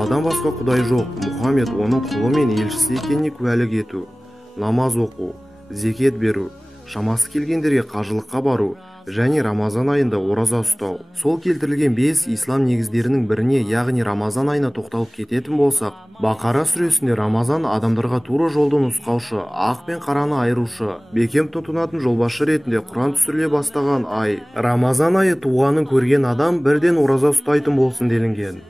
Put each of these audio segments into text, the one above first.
Алладан басқа құдай жоқ, Мұхаммед оның құлы мен елшісі екеніне куәлік ету, намаз оқу, зекет беру, шамасы келгендерге қажылыққа бару және Рамазан айында ораза ұстау. Сол келтірілген 5 ислам негіздерінің біріне, яғни Рамазан айына тоқталып кететін болсақ, Бақара сүресінде Рамазан адамдарға тура жолды нұсқаушы, ақ пен қараны айырушы, бекем тұтынатын жолбасшы ретінде Құран түсіріле бастаған ай. Рамазан айы туғанын көрген адам бірден ораза ұстайтын болсын делінген.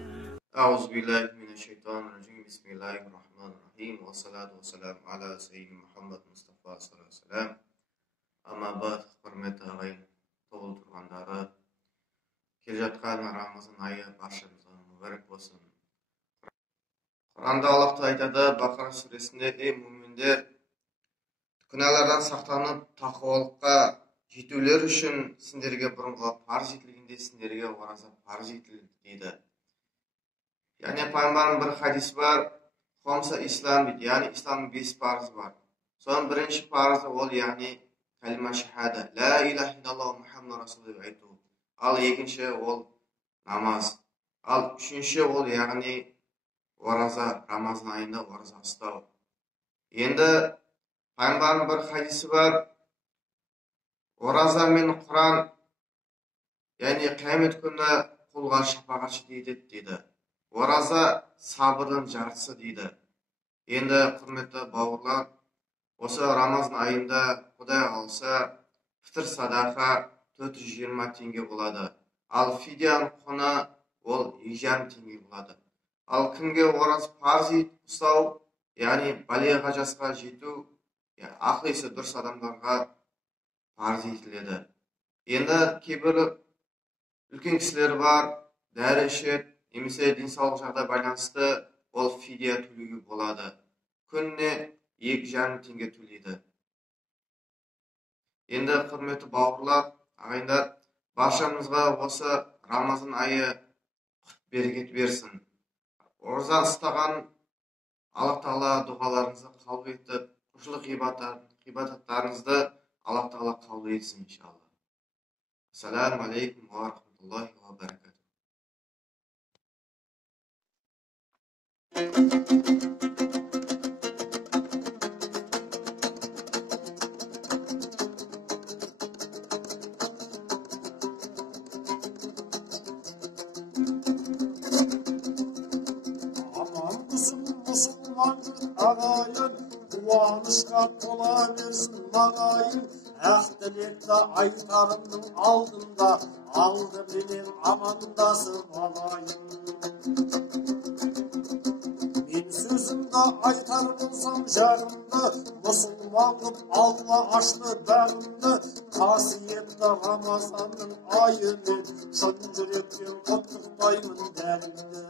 Құрметті ағайын, толы тұрғандары, келе жатқан Рамазан айы баршамызға мүбәрәк болсын. Құранда Аллах айтады, Бақара сүресінде: ей мүминдер, күнәлардан сақтанып, тақуалыққа жетулер үшін сендерге бұрынғы парыз етілгенде сендерге ораза парыз етілді дейді. Яғни пайғамбардың бір хадисі бар, хомса ислам дейді, яғни исламның 5 парызы бар. Соның бірінші парызы ол яғни кәлима шахада, ла илаха илlalloh Мұхаммад расул деп айту. Ал екінші ол намаз. Ал үшінші ол яғни ораза, Рамазан айында ораза ұстау. Енді пайғамбардың бір хадисі бар, ораза мен Құран яғни қиямет күні құлға шапағатшы дейді. Ораза сабырдың жартысы дейді. Енді құрметті бауырлар, осы Рамазан айында Құдай қалса фитр садақа 420 теңге болады. Ал фидияның құны ол 2,5 теңге болады. Ал кімге ораза парыз ұстау, яғни балиға жасқа жету, ақыл-есі дұрыс адамдарға парыз етіледі. Енді кейбір үлкен кісілер бар, дәрі ішеді, немесе денсаулық жағдай байланысты ол фидия төлеуге болады. Күніне 2,5 теңге төлейді. Енді құрметті бауырлар, ағайындар, баршамызға осы Рамазан айы құт берекет берсін. Ораза ұстаған Аллах Тағала дұғаларыңызды қабыл етіп, құлшылық ғибадаттарыңызды Аллах Тағала қабыл етсін иншалла. Ассаламу алейкум ва рахматуллахи ва баракатух. Ағайын, қуанышқа тола берсін ағайын, ақ тілекті айтарымның алдында, алды менен амандасып ағайын. Мен сөзімді айтар болсам жарымды, мұсылман қып Алла ашты бәрімді, қасиетті Рамазанның айымен, шын жүректен құттықтаймын дәрімді.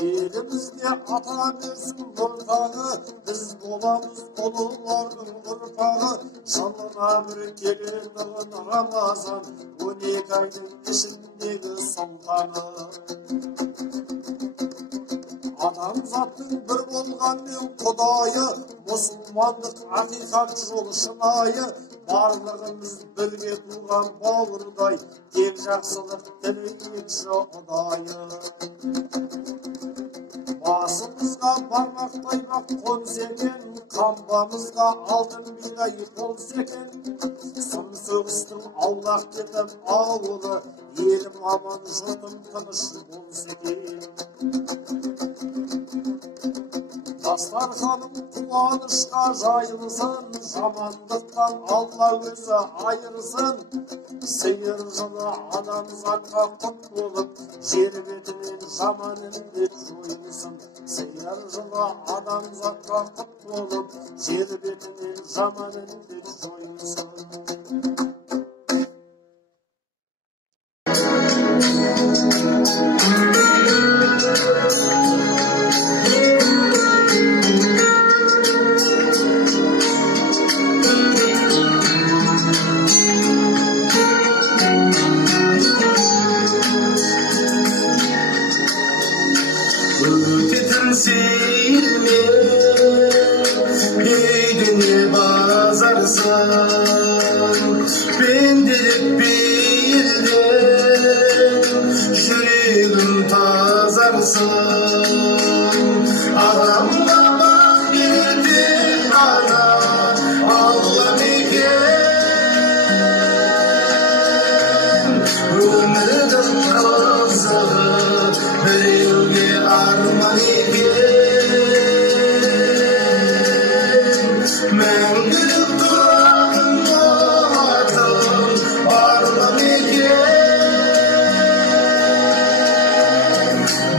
Елімізге ата берсін ұрпағы, біз боламыз ұлылардың ұрпағы. Жылына бір келетін Рамазан, 12 айдың ішіндегі сұлтаны. Адамзаттың бір болғанмен Құдайы, мұсылмандық ақиқат жол шынайы. Барлығымыз бірге туған бауырдай, тек жақсылық тілейікші ұдайы. Басымызға бармақ таймақ қоныс екен, қамбамызға алтын бидай болыс екен. Сын соғыстың аулақ кетіп ауылы, елім аман жұртым тыныш болыс екен. Дастарханым қуанышқа жайылсын, жамандықтан Алла өзі айырсын. Сиыр жылы адамзатқа құт болып, жер бетінен жаман індет жойылсын. Сиыр жылы адамзатқа құт болып, жер бетінен жаман індет жойылсын. Pendelip bir de мейлің тазарсын адамға бақ берді ана алла мекен өмірдің қызығы біреуге арман екен мәңгілік тұратын болатын бар ма мекен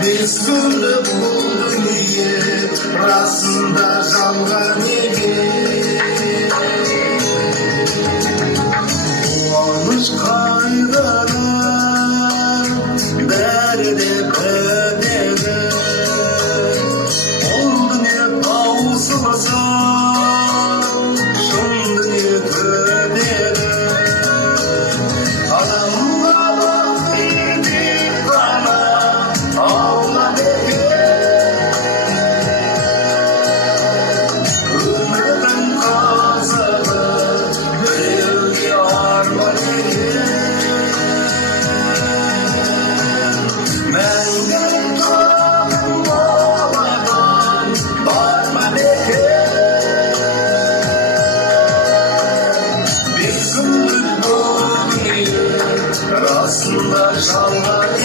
бес күндік бұл дүние расында жалған екен қуаныш қайдағы бәрі де бітеді ол дүние таусылса шын дүние өтеді адамға бақ берді ғана алла мекен өмірдің қызығы біреуге арман екен мәңгілік тұратын болатын бар ма мекен бес күндік бұл дүние расында жалған